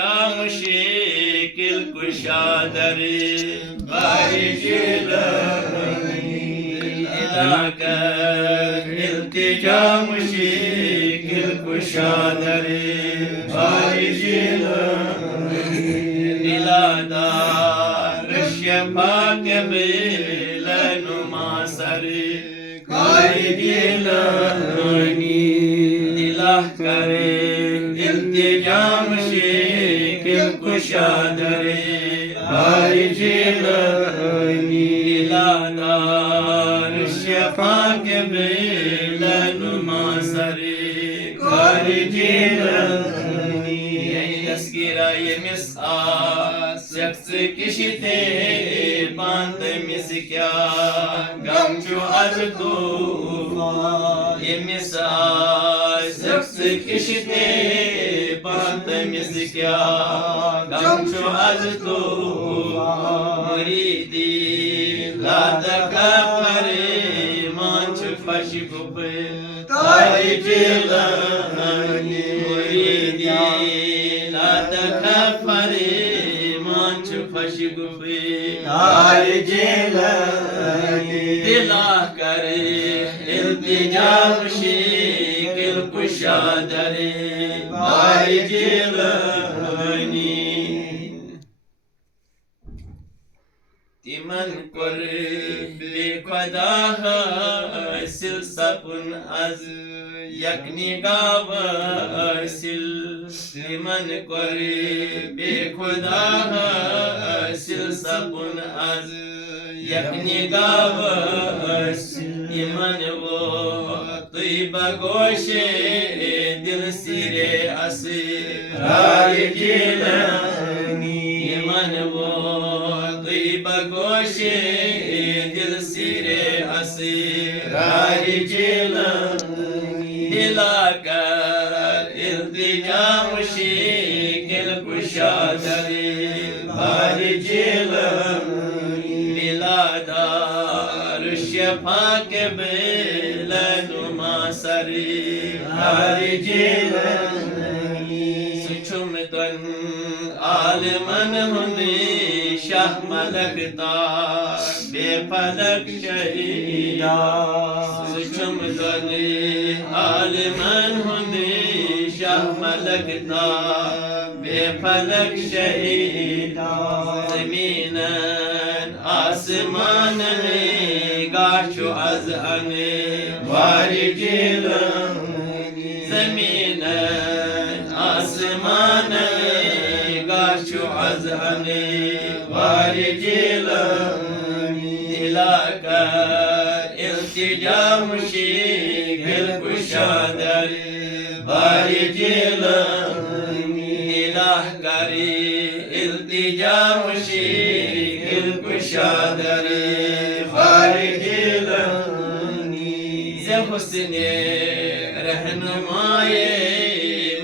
مشكل كشادر بارجلاني إلهك التجا مشكل كشادر بارجلاني إلى دار الشفاك بلا نماصر بارجلاني إله كريم التجا مشكل كشادر بارجلاني إلى دار الشفاك بلا نماصر بارجلاني يسكرا يمسعى سكس كشتي باند مسكيا غمشو أزدوفا يمسعى سكس كشتي باند مسكيا غمشو أزدوفا مريدي لا تكفري مانش فشكوب بارجلاني مريدي لا تكفري مانش فشكوب بارجلاني دلا كري التجا مشكل كشادر بارجلاني تمن كري بقداها سلسبن از يكني غاوا سل تمن كري بقداها سلسبن از يكني غاوا إيمان و طيبة غوشي دل سيري أسرار جيلاني إيمان و طيبة غوشي دل سيري أسرار جيلاني دلاكار التجا مشكل كشادر بارجلاني دار الشفاك بلا نماصر بارجلاني سچم دن عالمن هني شاه ملك دار بفلك شهيدا سچم دن عالمن هني شاه ملك دار بفلك شهيدا زمينا آسمان گاشو از بارجلاني زمین آسمان گاشو از بارجلاني دلاك التجا مشكل كشادر بارجلاني إله كري التجا مشكل كشادر بارجلاني زي حسني رهنماي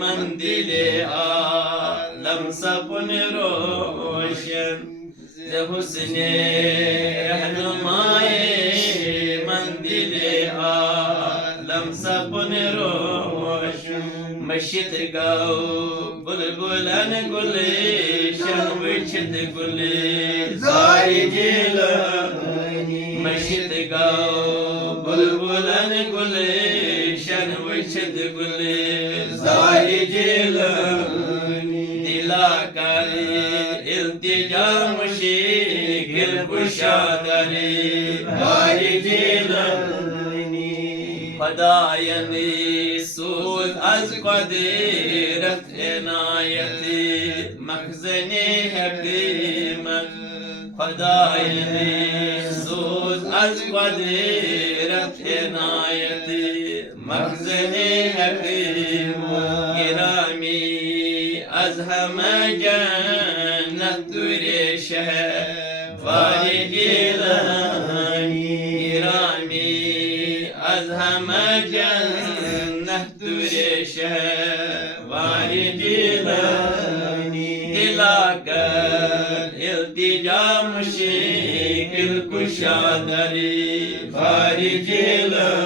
مندل عالم سبن روشن زي حسني رهنماي مندل عالم سبن روشن مشيت قاو بلبلان قليشن وشت قلي بارجلاني مشيت قاو بلبلان قليشن وشت قلي بارجلاني دلاكاري التجا مشكل كشادر بارجلاني خدايني سود از قدرت عنایتی مخزنی حکیمت خداینی سود از قدرت عنایتی مخزنی حکیمت گرامی از همه جنت دوری شهر بارجلاني گرامی از همه جنت دوری شهر بارجلاني دلاك التجا مشكل كشادر بارجلاني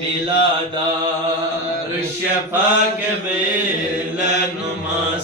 بلا دار الشفاك بلا نما